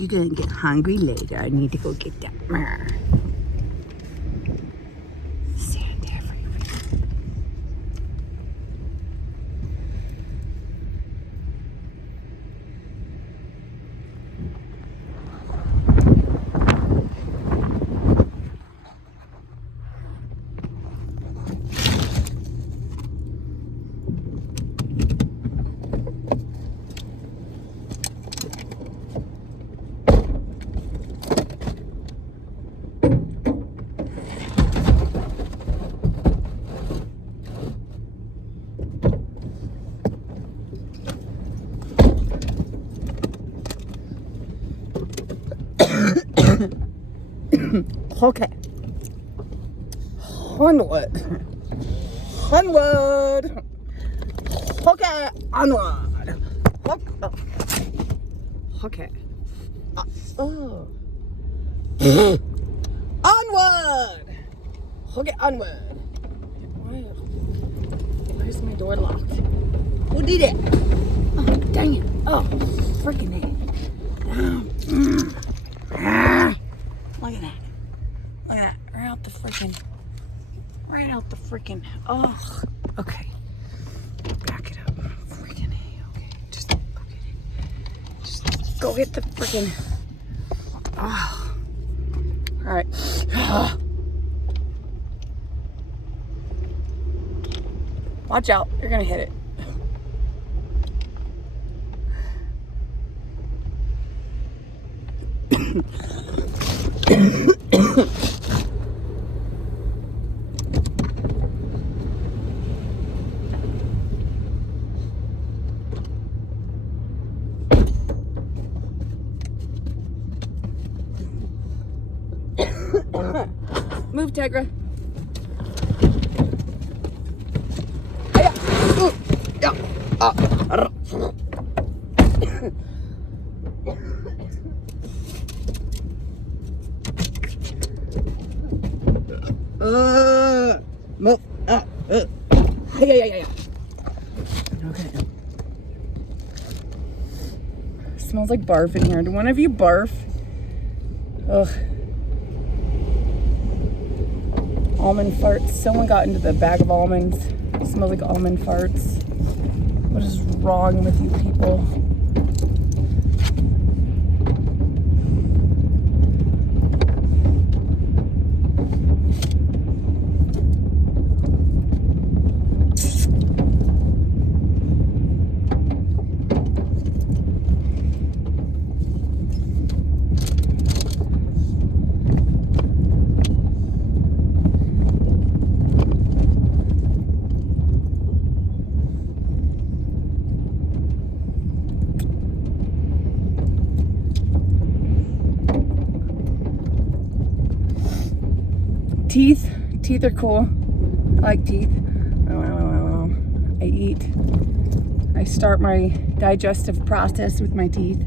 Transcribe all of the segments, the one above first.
You're gonna get hungry later. I need to go get that. Sand everywhere. Okay. Onward. Onward. Okay. Onward. Okay. Oh. Onward. Okay. Onward. Where's my door locked? Who did it? Oh, dang it. Oh, freaking it. Look at that. Look at that. Right out the freaking. Oh, okay. Back it up. Freaking A. Okay. Just go get it. Just go get the freaking. Oh. All right. Watch out. You're going to hit it. Move, Tegra. Move. Yeah. Okay. Smells like barf in here. Do one of you barf? Ugh. Almond farts. Someone got into the bag of almonds. It smells like almond farts. What is wrong with you people? Teeth are cool. I like teeth. I eat. I start my digestive process with my teeth.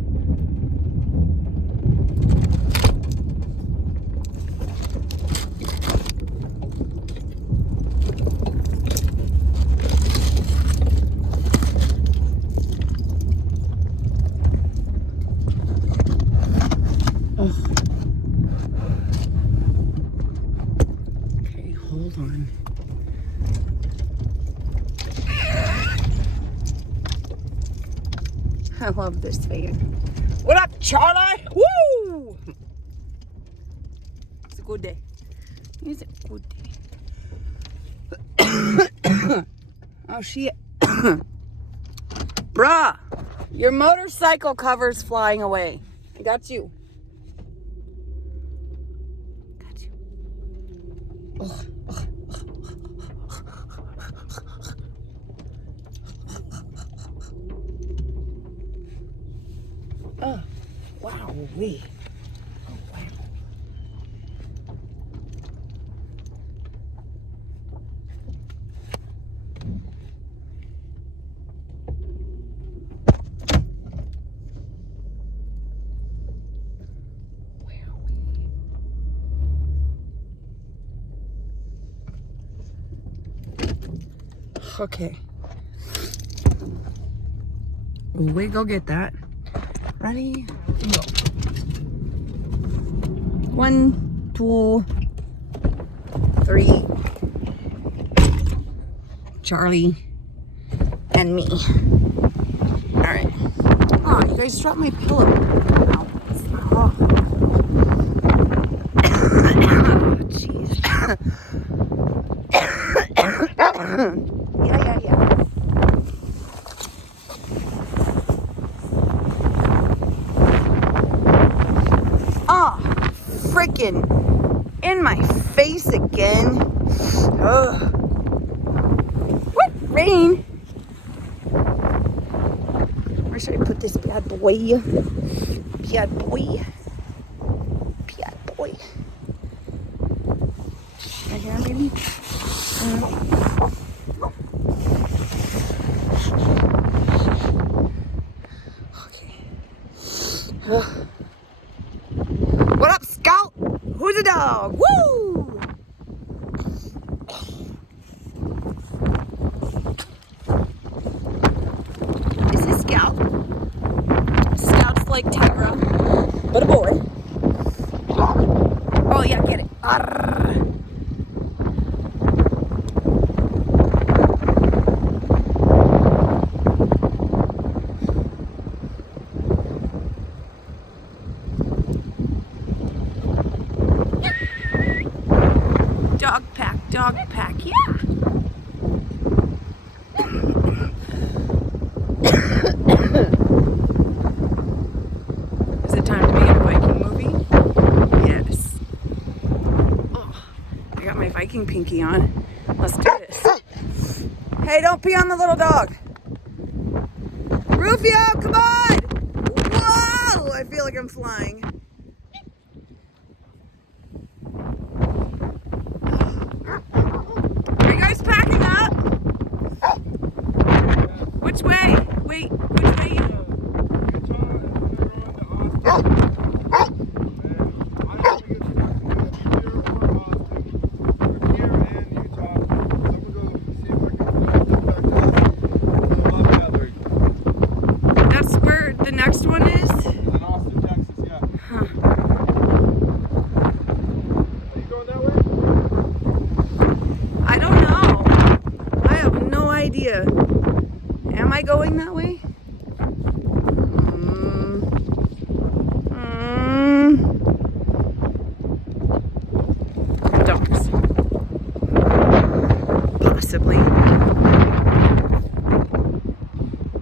Hold on. I love this fan. What up, Charlie? Woo! It's a good day. It's a good day. Oh, shit. Bruh, your motorcycle cover's flying away. I got you. Ugh. Oh, wow, wee. Oh, wow. Okay. We go get that. Ready? Go. 1, 2, 3. Charlie and me. All right. Oh, you guys dropped my pillow. Oh, jeez. Yeah. Oh, freaking in my face again. Ugh. What? Rain? Where should I put this bad boy? Bad boy. Right here, maybe? Okay. What up, Scout? Who's a dog? Woo! Is this Scout? Scout's like Tyra, but a boy. Oh yeah, get it. Arr. Dog pack, yeah. Is it time to be in a Viking movie? Yes. Oh, I got my Viking pinky on. Let's do this. Hey, don't pee on the little dog. Rufio, come on! Whoa! I feel like I'm flying. Which way? Wait, which way you? That's where the next one is? In Austin, Texas, yeah. Huh. Are you going that way? I don't know. I have no idea. Am I going that way? Dogs. Possibly.